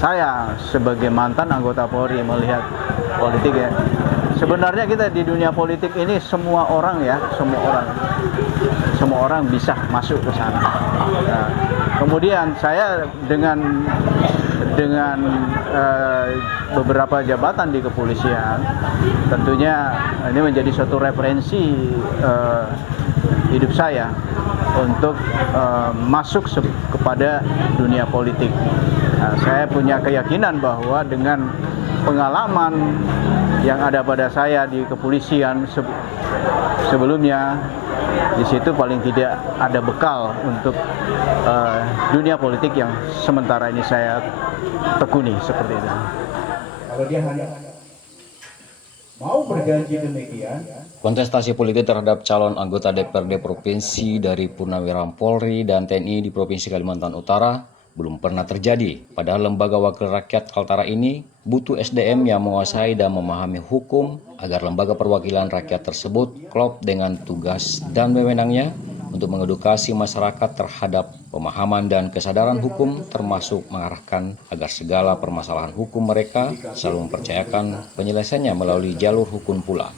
saya sebagai mantan anggota Polri melihat politik ya. Sebenarnya kita di dunia politik ini semua orang bisa masuk ke sana. Nah, kemudian saya dengan beberapa jabatan di kepolisian, tentunya ini menjadi suatu referensi hidup saya untuk masuk kepada dunia politik. Nah, saya punya keyakinan bahwa dengan pengalaman yang ada pada saya di kepolisian sebelumnya, di situ paling tidak ada bekal untuk dunia politik yang sementara ini saya tekuni seperti itu. Kalau dia hanya mau berjanji demikian. Kontestasi politik terhadap calon anggota DPRD Provinsi dari Purnawirawan Polri dan TNI di Provinsi Kalimantan Utara belum pernah terjadi. Padahal lembaga wakil rakyat Kaltara ini butuh SDM yang menguasai dan memahami hukum agar lembaga perwakilan rakyat tersebut klop dengan tugas dan wewenangnya untuk mengedukasi masyarakat terhadap pemahaman dan kesadaran hukum, termasuk mengarahkan agar segala permasalahan hukum mereka selalu mempercayakan penyelesaiannya melalui jalur hukum pula.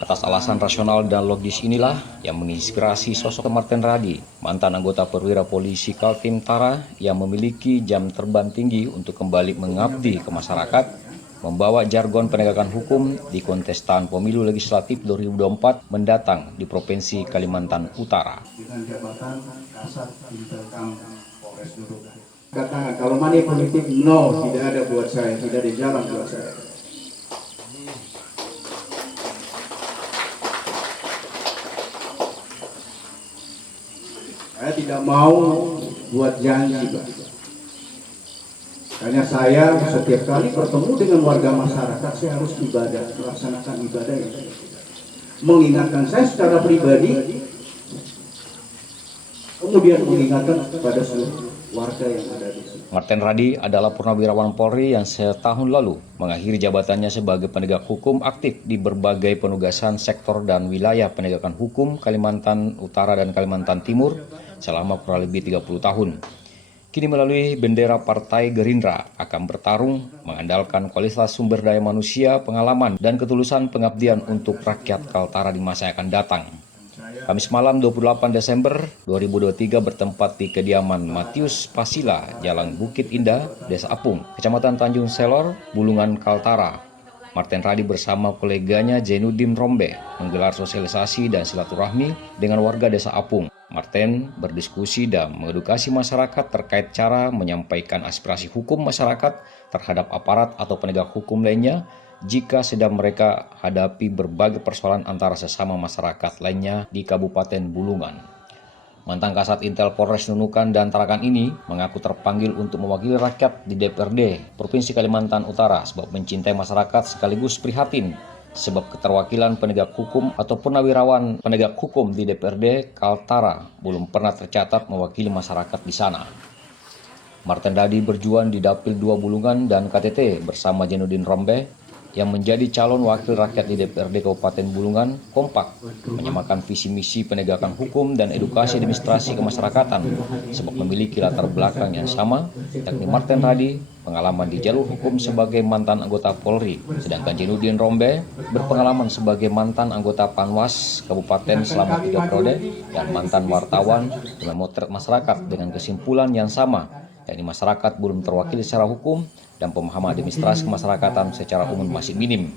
Atas alasan rasional dan logis inilah yang menginspirasi sosok Martin Radi, mantan anggota perwira polisi Kaltim Tara yang memiliki jam terbang tinggi untuk kembali mengabdi ke masyarakat, membawa jargon penegakan hukum di kontestan pemilu legislatif 2024 mendatang di Provinsi Kalimantan Utara. Dengan jabatan Kasat Intelkam Polres Nunukan. Katakan kalau money politik no, tidak ada buat saya, tidak ada jalan buat saya. Saya tidak mau buat janji, Pak. Hanya saya setiap kali bertemu dengan warga masyarakat, saya harus ibadah, melaksanakan ibadah yang mengingatkan saya secara pribadi, kemudian mengingatkan kepada seluruh warga yang ada di sini. Martin Radi adalah purnawirawan Polri yang setahun lalu mengakhiri jabatannya sebagai penegak hukum aktif di berbagai penugasan sektor dan wilayah penegakan hukum Kalimantan Utara dan Kalimantan Timur selama kurang lebih 30 tahun. Kini melalui bendera Partai Gerindra akan bertarung mengandalkan kualitas sumber daya manusia, pengalaman, dan ketulusan pengabdian untuk rakyat Kaltara di masa yang akan datang. Kamis malam 28 Desember 2023 bertempat di kediaman Matius Pasila, Jalan Bukit Indah, Desa Apung, Kecamatan Tanjung Selor, Bulungan, Kaltara. Martin Radi bersama koleganya Zainuddin Rombe menggelar sosialisasi dan silaturahmi dengan warga Desa Apung. Martin berdiskusi dan mengedukasi masyarakat terkait cara menyampaikan aspirasi hukum masyarakat terhadap aparat atau penegak hukum lainnya jika sedang mereka hadapi berbagai persoalan antara sesama masyarakat lainnya di Kabupaten Bulungan. Mantan Kasat Intel Polres Nunukan dan Tarakan ini mengaku terpanggil untuk mewakili rakyat di DPRD Provinsi Kalimantan Utara sebab mencintai masyarakat sekaligus prihatin sebab keterwakilan penegak hukum atau purnawirawan penegak hukum di DPRD Kaltara belum pernah tercatat mewakili masyarakat di sana. Martin Radi berjuang di Dapil 2 Bulungan dan KTT bersama Zainuddin Rombe yang menjadi calon wakil rakyat di DPRD Kabupaten Bulungan kompak menyamakan visi misi penegakan hukum dan edukasi administrasi kemasyarakatan sebab memiliki latar belakang yang sama, yakni Martin Radi pengalaman di jalur hukum sebagai mantan anggota Polri, sedangkan Zainuddin Rombe berpengalaman sebagai mantan anggota Panwas Kabupaten selama 3 periode dan mantan wartawan dengan memotret masyarakat dengan kesimpulan yang sama, yakni masyarakat belum terwakili secara hukum dan pemahaman administrasi kemasyarakatan secara umum masih minim.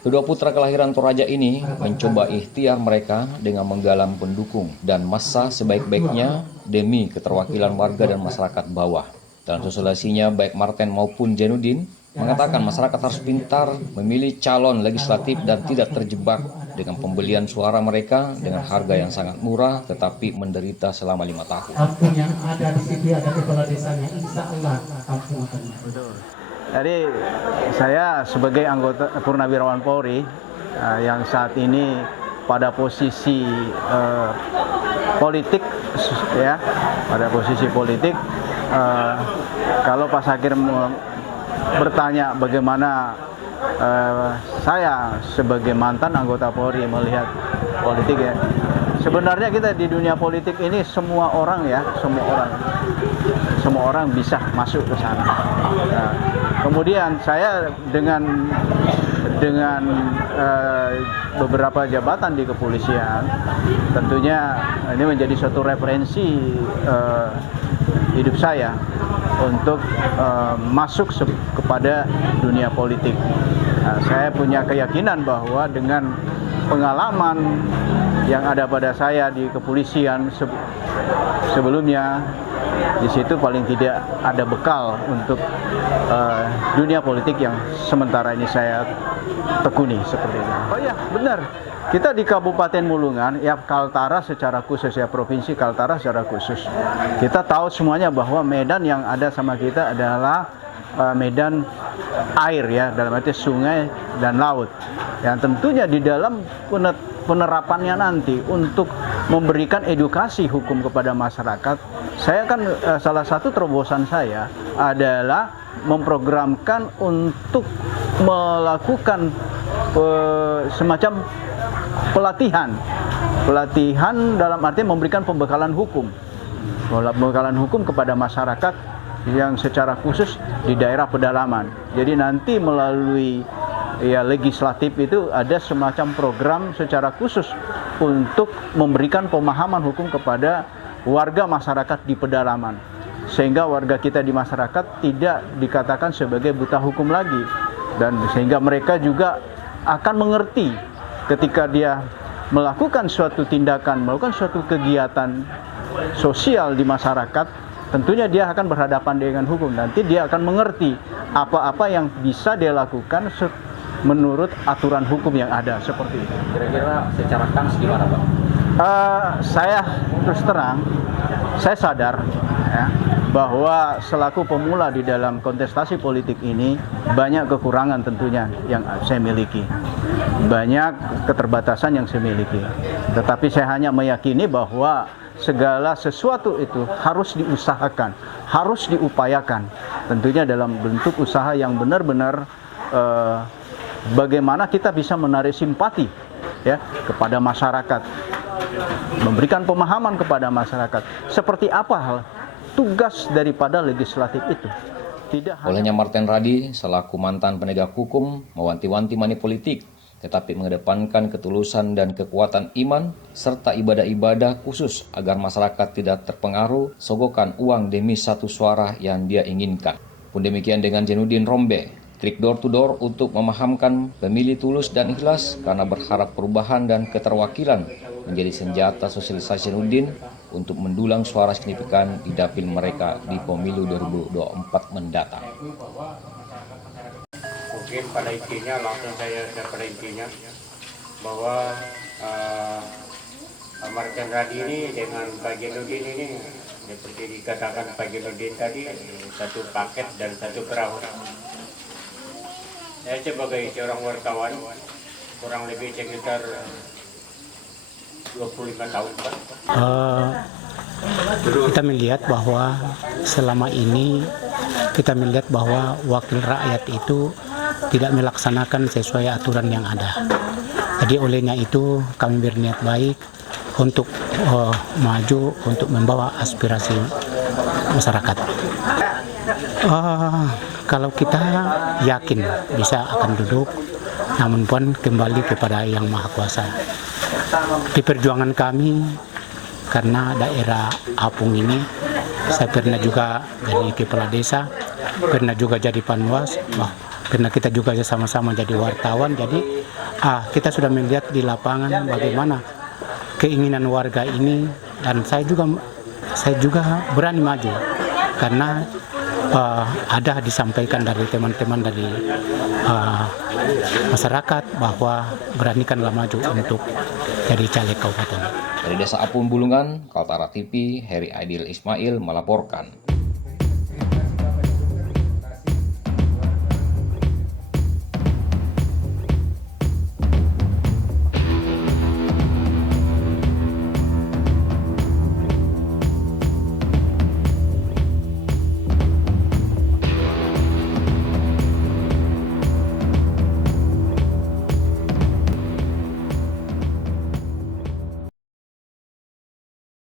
Kedua putra kelahiran Toraja ini mencoba ikhtiar mereka dengan menggalang pendukung dan massa sebaik-baiknya demi keterwakilan warga dan masyarakat bawah. Dalam sosialisasinya, baik Martin maupun Zainuddin mengatakan masyarakat harus pintar memilih calon legislatif dan tidak terjebak dengan pembelian suara mereka dengan harga yang sangat murah tetapi menderita selama 5 tahun. Kampung yang ada di situ ada kepala desanya, insya Allah kampung akan maju. Jadi saya sebagai anggota purnawirawan Polri yang saat ini pada posisi politik ya, pada posisi politik, kalau Pak Sakir bertanya bagaimana saya sebagai mantan anggota Polri melihat politik ya. Sebenarnya kita di dunia politik ini semua orang semua orang bisa masuk ke sana. Nah, kemudian saya dengan beberapa jabatan di kepolisian, tentunya ini menjadi suatu referensi hidup saya untuk masuk kepada dunia politik. Nah, saya punya keyakinan bahwa dengan pengalaman yang ada pada saya di kepolisian sebelumnya, di situ paling tidak ada bekal untuk dunia politik yang sementara ini saya tekuni seperti itu. Oh ya, benar. Kita di Kabupaten Mulungan, ya Kaltara secara khusus, ya Provinsi Kaltara secara khusus. Kita tahu semuanya bahwa medan yang ada sama kita adalah medan air, ya, dalam arti sungai dan laut. Yang tentunya di dalam penerapannya nanti untuk memberikan edukasi hukum kepada masyarakat, saya kan salah satu terobosan saya adalah memprogramkan untuk melakukan semacam pelatihan dalam arti memberikan pembekalan hukum kepada masyarakat yang secara khusus di daerah pedalaman. Jadi nanti melalui legislatif itu ada semacam program secara khusus untuk memberikan pemahaman hukum kepada warga masyarakat di pedalaman, sehingga warga kita di masyarakat tidak dikatakan sebagai buta hukum lagi, dan sehingga mereka juga akan mengerti ketika dia melakukan suatu tindakan, melakukan suatu kegiatan sosial di masyarakat, tentunya dia akan berhadapan dengan hukum. Nanti dia akan mengerti apa-apa yang bisa dia lakukan menurut aturan hukum yang ada, seperti itu. Kira-kira secara kans gimana, Pak? Saya terus terang, saya sadar ya, bahwa selaku pemula di dalam kontestasi politik ini banyak kekurangan tentunya yang saya miliki, banyak keterbatasan yang saya miliki. Tetapi saya hanya meyakini bahwa segala sesuatu itu harus diusahakan, harus diupayakan. Tentunya dalam bentuk usaha yang benar-benar bagaimana kita bisa menarik simpati ya kepada masyarakat, memberikan pemahaman kepada masyarakat seperti apa tugas daripada legislatif itu. Olehnya Martin Radi selaku mantan penegak hukum mewanti-wanti money politik, tetapi mengedepankan ketulusan dan kekuatan iman serta ibadah-ibadah khusus agar masyarakat tidak terpengaruh sogokan uang demi satu suara yang dia inginkan. Pun demikian dengan Jainuddin Rombe, trik door to door untuk memahamkan pemilih tulus dan ikhlas karena berharap perubahan dan keterwakilan menjadi senjata sosialisasi Jainuddin untuk mendulang suara signifikan di dapil mereka di pemilu 2024 mendatang. Mungkin pada intinya langsung saya pada intinya bahwa Martin Radi ini dengan Pak Jainuddin ini seperti dikatakan Pak Jainuddin tadi, satu paket dan satu perahu. Saya sebagai seorang wartawan kurang lebih sekitar 25 tahun, Pak. Kita melihat bahwa selama ini kita melihat bahwa wakil rakyat itu tidak melaksanakan sesuai aturan yang ada. Jadi olehnya itu kami berniat baik untuk maju untuk membawa aspirasi masyarakat. Kalau kita yakin bisa akan duduk, namun pun kembali kepada Yang Maha Kuasa. Di perjuangan kami, karena daerah Apung ini, saya pernah juga jadi kepala desa, pernah juga jadi panwas, pernah kita juga sama-sama jadi wartawan. Jadi kita sudah melihat di lapangan bagaimana keinginan warga ini, dan saya juga berani maju karena ada disampaikan dari teman-teman dari masyarakat bahwa beranikanlah maju untuk jadi caleg kabupaten. Dari Desa Apung Bulungan, Kaltara TV, Heri Aidil Ismail melaporkan.